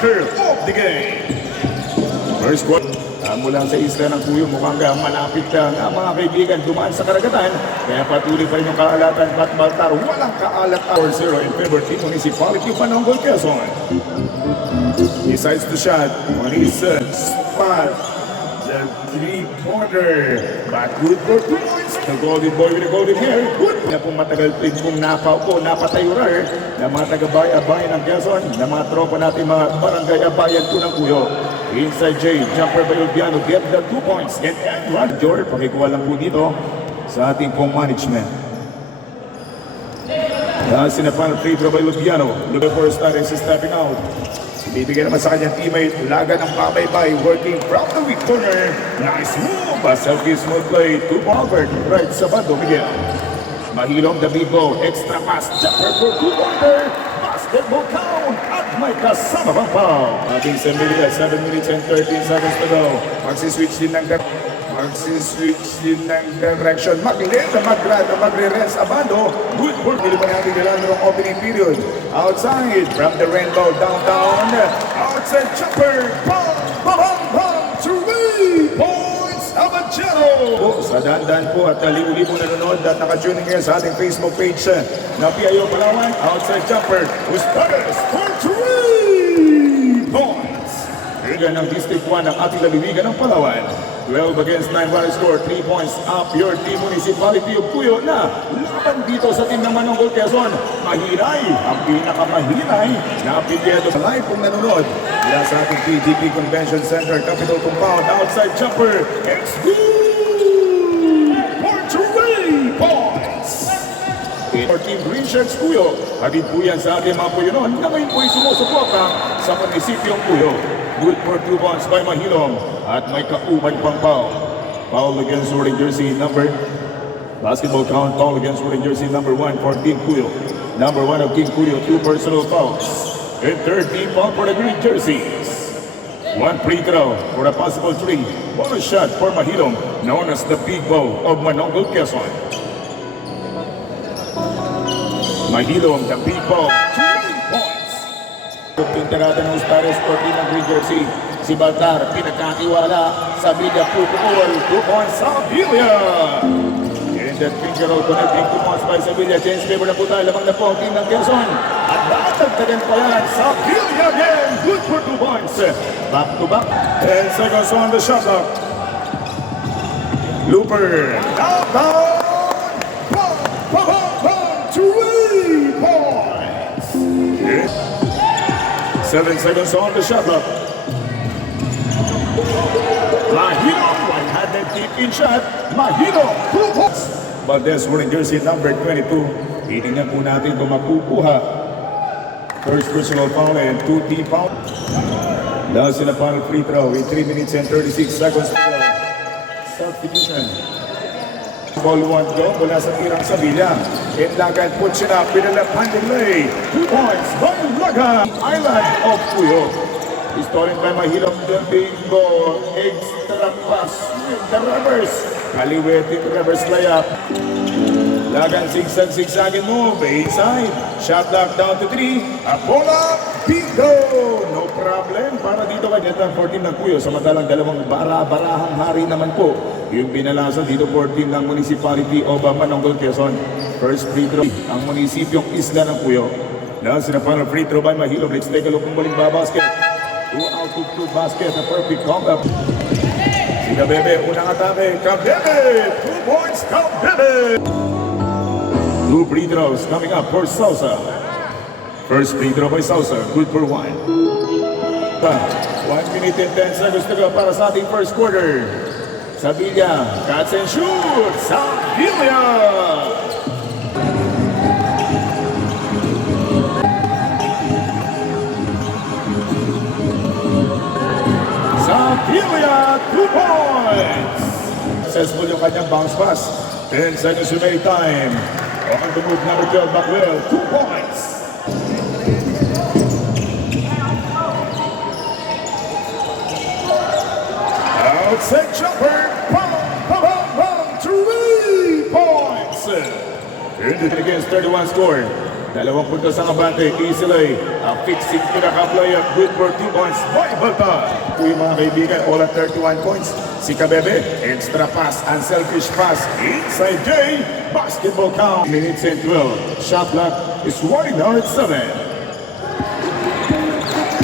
starter of the game. First quarter. Mula sa isla ng Cuyo, mukhang malapit lang ang mga kaibigan dumaan sa karagatan. Kaya patuloy pa rin yung kaalatan at Baltar. Walang kaalat 4-0 in favor team Municipality Manonggol, Quezon. Decides to shot on his spot. The three-pointer. But good for 2 points. The golden boy with the golden hair. Good. Kaya pong matagal rin pong napatayo rar na mga taga-bayan ng Quezon, na mga tropa natin, mga barangay abayan po ng Cuyo. Inside J, jumper by Olviano, get the 2 points. And Edward Jor, pakikuha lang po dito sa ating pong management. Sinapan free throw by Olviano. Looking for starting is stepping out. Bibigyan naman sa kanyang teammate, laga ng pabaybay, working from the weak corner. Nice move, a selfie smooth play to Albert, right sa bando, Miguel. Mahilong the big ball, extra pass, jumper for 2-pointer. Basketball count at may kasama pang foul. Ating 7 minutes and 13 seconds to go. Magsiswitch din ng direction. Magre-res abando. Good for Pilipan natin kailangan ng opening period. Outside from the rainbow downtown. Outside jumper. Bang! 3 points Abadjero. Sa dandan po at libo-libo nanonood at naka-tuning ngayon sa ating Facebook page na PIO Palawan. Outside jumper. Ustares for 3 points. Yan ang District 1 ng ating laliwigan ng Palawan. 12 against 9 running score, 3 points up your team Municipality of Cuyo na laban dito sa team ng Manonggol, Quezon. Mahiray, ang pinakamahiray na apelyedo sa live kung nanonood. Mula sa ating PGP Convention Center, Capitol Compound, outside jumper, it's good for 3 points. For Team Green Shirts Cuyo, hatid po yan sa ating mga Cuyo noon na ngayon po'y sumusuporta sa munisipyong Cuyo. Good for 2 points by Mahilong at may kauban pang foul. Foul against wearing jersey number. Basketball count, foul against wearing jersey number 1 for Team Cuyo. Number 1 of Team Cuyo, 2 personal fouls. And third team foul for the green jerseys. 1 free throw for a possible 3. Bonus shot for Mahilong, known as the Big Bow of Manonggol, Quezon. Mahilong, the Big Bow, 3 points. Pintarada ng Ustares for team ng green jersey. Si Baltar, pinagkatiwala sa Villa Pupukul, 2 points sa Villa. And that finger roll connecting 2 points by sa Villa. Change favor na po tayo, lamang na po ang team ng Quezon. At nakatagtagan pa yan sa Villa again. Good for 2 points. Back to back. 10 seconds on the shot clock. Looper. Down. 3 points. 7 seconds on the shot clock. Mahilong, one-handed kick-in shot. Mahilong, 2 points. Valdez wearing jersey number 22. Titingnan po natin kung makukuha. First personal foul and 2 team foul. Dahil sila final free throw in 3 minutes and 36 seconds to go. Substitution. Ball 1 go mula sa tirang sa Villa. Itlagan po siya, pinalapan delay. 2 points by Laga. Island of Cuyo. Stolen by Mahilong, the big ball. Extra pass with the reverse. Kaliweting reverse layup. Lagan sigsagin move. Baseline. Shot clock down to 3. Apola. Bingo! No problem. Para dito kanya ng 14 ng Cuyo. Samantalang dalawang barahang hari naman po yung binalasan dito 14 ng Municipality of Manonggol, Quezon. First free throw ang munisipyong isla ng Cuyo. Now sa final free throw by Mahilong. Let's take a look kung baling babasket. 2 out of 2 basket. A perfect comeback. Si Kabebe, unang atake. Kabebe! 2 points, Kabebe! 2 free throws coming up for Sausa. First free throw by Sausa. Good for 1. 1 minute and 10 seconds to go para sa ating first quarter. Sabilla, cuts and shoots. Sabilla! Sabilla, 2 points. Successful yung kanyang bounce pass. 10 seconds remaining time. On the move, number 12, Macwell, 2 points. Outside jumper, 3 points. Ended against 31 score. Dalawang puntos ang abante, easily. Fixing to the player, good for 2 points by Baltar. Ito yung mga kaibigan, all at 31 points. Si Cabebe, extra pass, unselfish pass, inside J, basketball count. Minutes and 12, shot clock is running now at 7.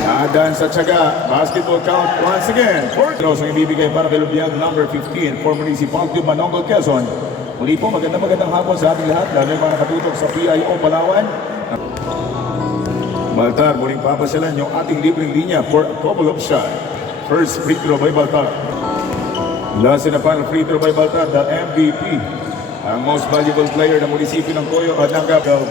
Nadaan sa tiyaga, basketball count once again. Fourth ang ibibigay para kay Lubiano, number 15, formerly si Pagdio Manongol, Quezon. Muli po, magandang hapon sa ating lahat, lalo yung mga nakatutok sa PIO Palawan. Baltar, muling papasyalan yung ating libreng linya for a couple of shot. First free throw by Baltar. Last in the final free throw by Baltar, the MVP. Ang most valuable player ng munisipyo ng Coyo at ng Gabel.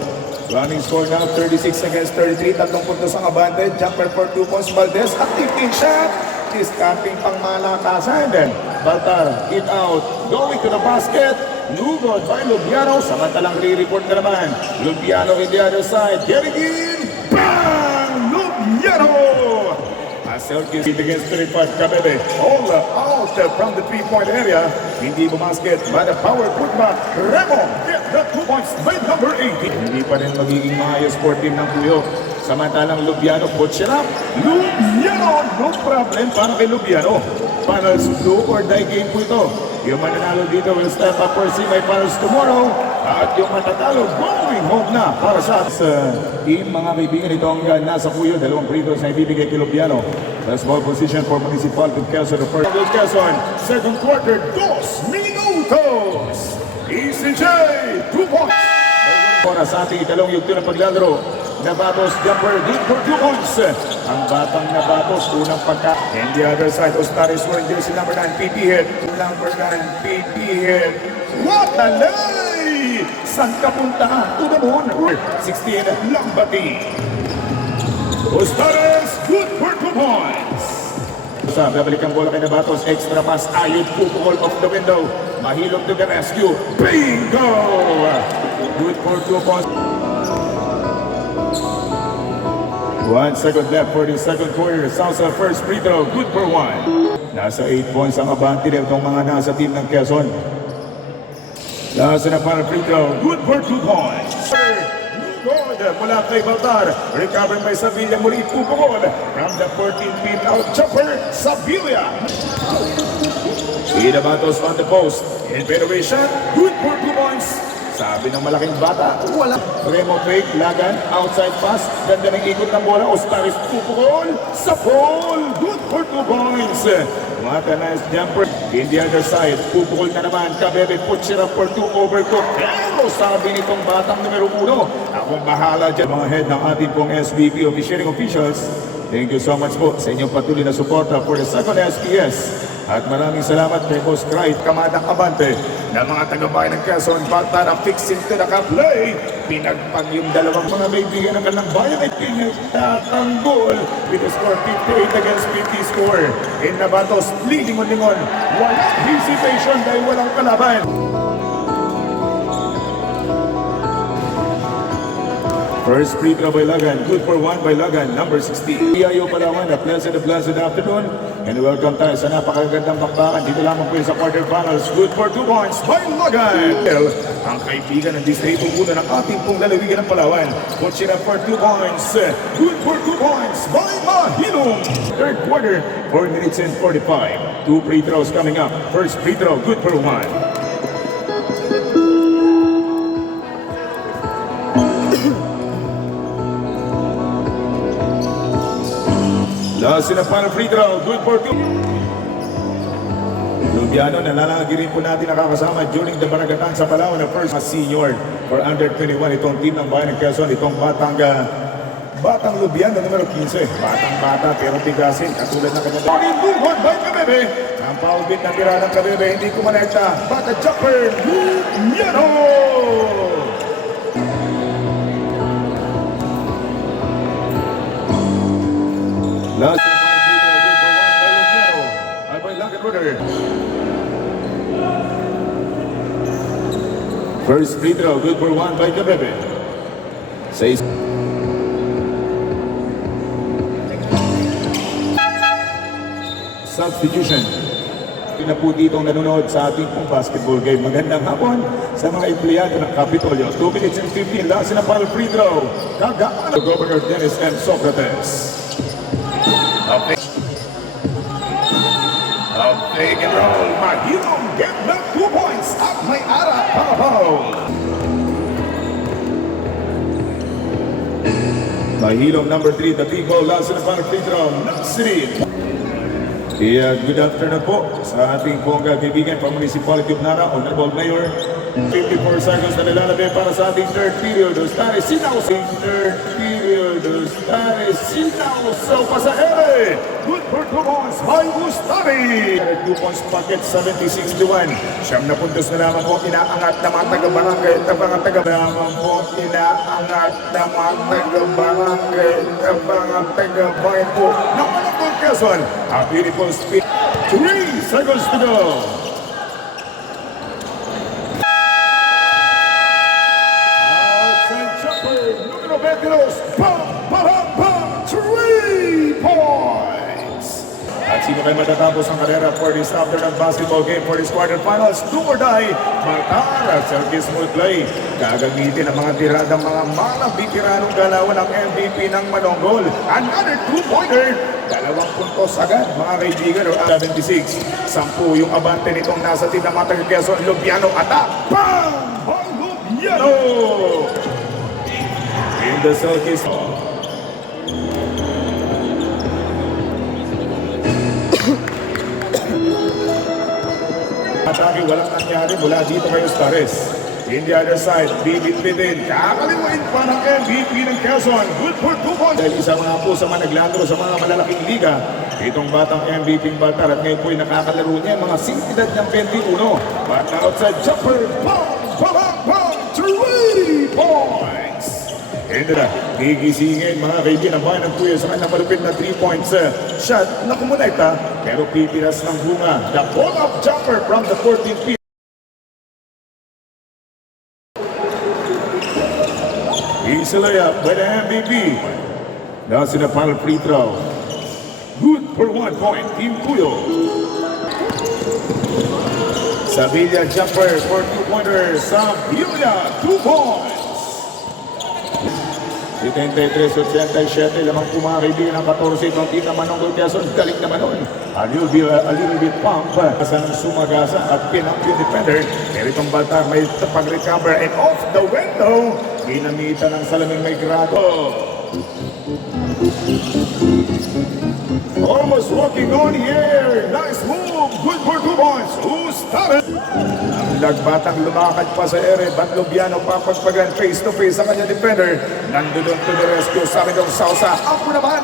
Running score now, 36 against 33. Tatlong puntos ang abante. Jumper for 2 points, Valdez. Active team shot. Discarding pang malakasan. Then, Baltar, hit out. Going to the basket. Lugod by Lubiano. Samantalang re-report na naman. Lubiano in the other side. Getting in. Bang! Lubiano! Celtics against 35, Cabebe. All out from the 3-point area. Hindi bumasket by the power putback. Remo get the 2 points by number 18. Hindi pa rin magiging maayos for team ng Puyo. Samantalang Lubiano puts it up. Lubiano, no problem para kay Lubiano. Finals do or die game po ito. Yung mananalo dito will step up for semi-finals tomorrow. At yung matatalo going home na para sa team, mga kaibigan. Ito ang nasa Puyo. Dalawang free throws na ibibigay kay Lubiano. Best ball position for Municipal to Quezon. The first Quezon, second quarter, 2 minutos. ECJ, 2 points. Para sa ating ikalong yugto ng paglalaro. Nabatos, jumper, good for 2 points. Ang batang Nabatos, unang pagka. And the other side, Ostaris wearing jersey number 9, PP hit. Number 9, PP hit. What a lay! San ka punta? To the moon. 16, Lambati. Ostaris, good for 2 points. Sa babalik ang bola kay Nabatos, extra pass, ayod, pupukol off the window. Mahilog to the rescue. Bingo! Good for 2 points. 1 second left for the second quarter. Salsa first free throw, good for 1. Nasa 8 points ang abante nito itong mga nasa team ng Quezon. Nasa na para free throw, good for 2 points. Good mula kay Baltar. Recovered by Sevilla, muli pupukol. From the 14 feet out, jumper, Sevilla. Inabatos on the post. In federation, good for 2 points. Sabi ng malaking bata, wala. Remo fake, lagan, outside pass. Ganda ng ikot ng bola. Ostaris pupukol sa pole. Good for 2 points. What a nice jumper. In the other side, pupukol na naman. Cabebe puts it up for 2 overcook. Pero sabi nitong batang numero 1, akong bahala dyan. Mga head ng ating pong SBP officiating officials. Thank you so much po sa inyong patuloy na suporta for the second SPS. At maraming salamat kay Boss Clyde, Kamadang Abante, na mga taga-bayan ng Quezon, Baltar fixing to the play. Pinagpag yung dalawang mga kaibigan ng kanilang bayan ay pinagtatanggol with a score 58 against 50 score. In Nabatos, leading on lingon. Walang hesitation dahil walang kalaban. First free throw by Lagan, good for 1 by Lagan, number 16. PIO Palawan, a blessed afternoon. And welcome tayo sa napakagandang bakbakan. Dito lamang po sa quarterfinals, good for 2 points by Lagan. Ang kaibigan ng distrito una ng ating pong lalawigan ng Palawan. Puts it up for 2 points, good for 2 points by Mahilong. Third quarter, 4 minutes and 45. 2 free throws coming up. First free throw, good for 1. Last in the final free throw, good for 2. Lubiano, nalalagi rin po natin nakakasama during the Baragatan sa Palawan na first senior for under 21. Itong team ng Bayan ng Quezon, itong Batang Lubiano, numero 15. Batang-bata pero tigasin, katulad ng kanyang Lugod by Cabebe. Ang foul beat na tira ng Cabebe, hindi kumonekta. Bata jumper, Lubiano! Last and final free throw, good for 1 by Luciano. By Lagan. First free throw, good for 1 by Cabebe. Says substitution. na po dito nanonood sa ating pong basketball game. Magandang hapon sa mga empleyado ng Kapitolyo. 2 minutes and 15, last na para free throw. Kagaan ng Governor Dennis and Socrates. A fake and roll. Mahilo get the 2 points at may ara para foul. Mahilong number 3, the big goal, last na para free throw. Naksiri. Good afternoon po sa ating pong kaibigan from Municipality of Nara, Honorable Mayor. 54 seconds na nilalabay para sa ating third period. Ustare Sinaw sa third period. Ustare Sinaw sa pasahero. Good for 2 points by Ustare. 2 points pocket, 76-1. Siyam na puntos na naman po inaangat na mga taga-barangay. Mga taga-barangay po inaangat na mga taga-barangay. Mga taga-bayan po. Naman Quezon. A beautiful speed. 3 seconds to go. Outside jumper. Numero 22. Pam, pam, pam. 3 points. At sino kayo matatapos ang karera for this afternoon basketball game for this quarterfinals? Do or die. Matar at Sergis Mulplay. Gagamitin ang mga tiradang mga malabitiranong galawan ng MVP ng Manonggol. Another 2-pointer. 2 puntos agad mga kaibigan. 76. 10 yung abante nitong nasa team ng mga taga-Quezon. Lubiano attack. Bam! Bang Lubiano! In the Sergis. Atake, walang nangyari mula dito kay Ustares. In the other side, bibit-bitin. Kakalimuin pa ng MVP ng Quezon. Good for 2 points. Dahil isa mga po sa mga naglalaro sa mga malalaking liga, itong batang MVP ng Baltar at ngayon po'y nakakalaro niya mga singkidad ng 21. But outside jumper, bang, bang, bang, 3 points. And gigisingin mga kaibigan ng bayan ng Kuya sa kanyang malupit na 3 points shot na kumonekta pero pipilas ng bunga. The pull-up jumper from the 14th feet. He's a layup by the MVP. That's in the final free throw. Good for 1 point, Team Kuyo. Sevilla jumper for 2-pointer. Sevilla, 2 points. 73-87, lamang po mga kaibigan ng 14 itong team naman ng Quezon. Galing naman nun. A little bit pump. Kasang sumagasa at pinamp yung defender. Pero itong Baltar may pag-recover and off the window. Ginamitan ng salaming may grado. Almost walking on the air. Nice move. Good for 2 points. Who started? Ang lagbatang lumakad pa sa ere. But Lubiano papagpagan face to face sa kanya defender. Nandun to the rescue. Sabi ng Sausa. Ako naman.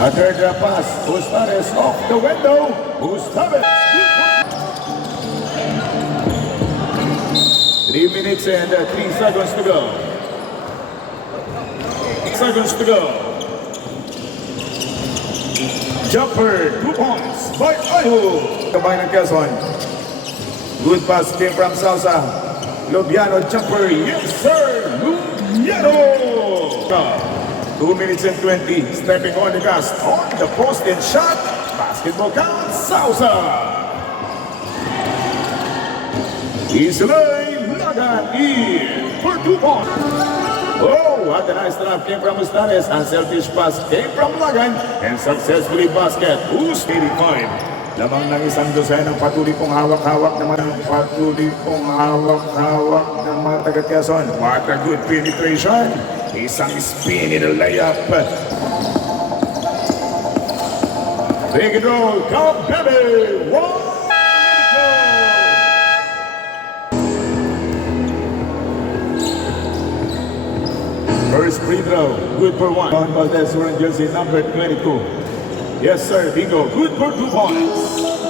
A third pass. Ustares off the window. Ustares. 3 minutes and 3 seconds to go. 8 seconds to go. Jumper, 2 points by Ayo. Kabay ng Quezon. Good pass came from Salsa. Lubiano jumper. Yes, sir. Lubiano. 2 minutes and 20. Stepping on the gas. On the post and shot. Basketball count. Salsa. Islay Lagan in for 2 points. Oh, what a nice trap came from Ustares. Unselfish pass came from Lagan and successfully basket. Who's 85? Lamang ng isang dosen ng patuloy pong hawak-hawak naman ng patuloy pong hawak-hawak ng mga taga-Quezon. What a good penetration. Isang spinning layup. Big and roll. Come, baby. One. First free throw, good for 1. Valdez wearing jersey number 22. Yes, sir, bingo. Good for 2 points.